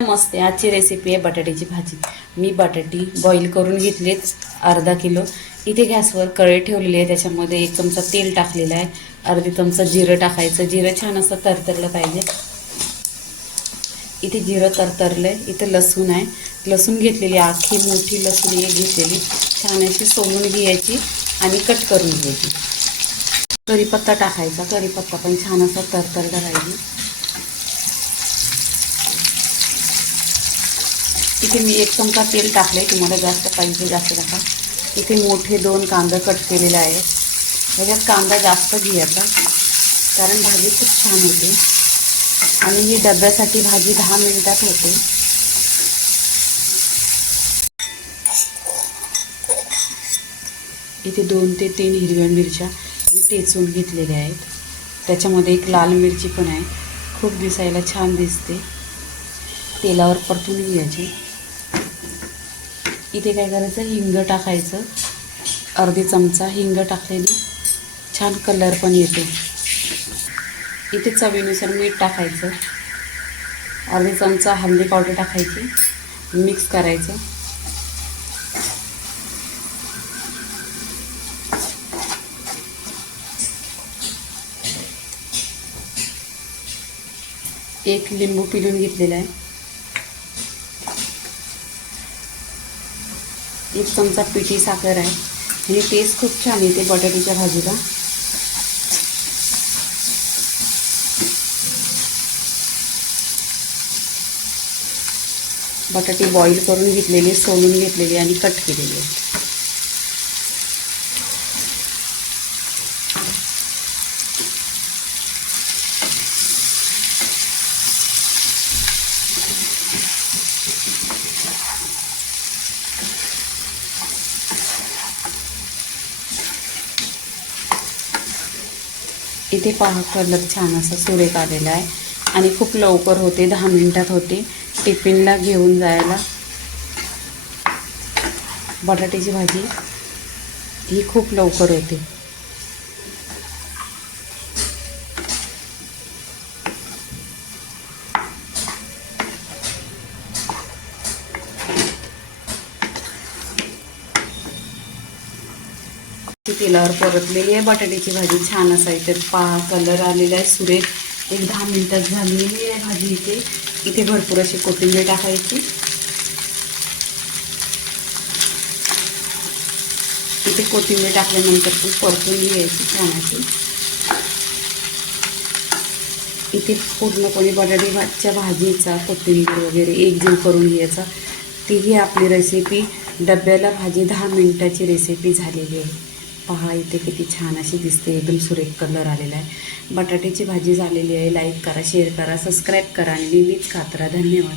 नमस्ते आजची रेसिपी आहे बटाट्याची भाजी. मी बटाटी बॉईल करून घेतलीत अर्धा किलो. इथे गॅसवर कळे ठेवलेली आहे त्याच्यामध्ये एक चमचा तेल टाकलेलं आहे. अर्धी चमचा जिरं टाकायचं. जिरं छान असं तरतरलं पाहिजे. इथे जिरं तरतरलं आहे इथे लसूण आहे. लसूण घेतलेली आखी मोठी लसूण एक घेतलेली. छान अशी सोलून घ्यायची आणि कट करून घ्यायची. कढीपत्ता टाकायचा. कढीपत्ता पण छान असा तरतर राहिली इथे मी एक चमचा तेल टाकले तुम्हाला जास्त पाहिजे जास्त टाका इथे मोठे दोन कांदा कट केलेले आहेत. ह्याच्यात कांदा जास्त घ्यायचा. कारण भाजी खूप छान होते. आणि ही डब्यासाठी भाजी दहा मिनिटात होते. इथे दोन ते तीन हिरव्या मिरच्या. मी टेचून घेतलेल्या आहेत. त्याच्यामध्ये एक लाल मिरची पण आहे. खूप दिसायला छान दिसते. तेलावर परतून घ्यायची. इथे काय करायचं? हिंग टाकायचं. अर्धी चमचा हिंग टाकलेली. छान कलर पण येतो. इथे चवीनुसार मीठ टाकायचं. अर्धी चमचा हळदी पावडर टाकायची. मिक्स करायचं. एक लिंबू पिळून घेतलेला आहे. एक चमचा पिठी साखर आहे. आणि टेस्ट खूप छान येते बटाट्याच्या भाजीला. बटाटे बॉईल करून घेतलेले, सोलून घेतलेले आणि कट केलेले. इथे पहा कलर छान असा सुरेख आलेला आहे. आणि खूप लवकर होते दहा मिनटात होते. टिफिनला घेऊन जायला. बटाट्याची भाजी ही खूप लवकर होते. ती तेलावर परतलेली आहे. बटाट्याची भाजी छान असायची पहा कलर आलेला आहे. सुरेख. एक दहा मिनिटात झालेली आहे भाजी इथे. इथे भरपूर अशी कोथिंबीर टाकायची. इथे कोथिंबीर टाकल्यानंतर पण परतून घ्यायची छान अशी इथे पूर्णपणे बटाटे भाजच्या भाजीचा कोथिंबीर वगैरे एकजीव करून घ्यायचा. तीही आपली रेसिपी डब्याला भाजी दहा मिनिटाची रेसिपी झालेली आहे. पहा इथे किती छान अशी दिसते. एकदम सुरेख कलर आलेला आहे. बटाट्याची भाजी झालेली आहे. लाईक करा शेअर करा सबस्क्राईब करा आणि नेहमीच खात्रा धन्यवाद.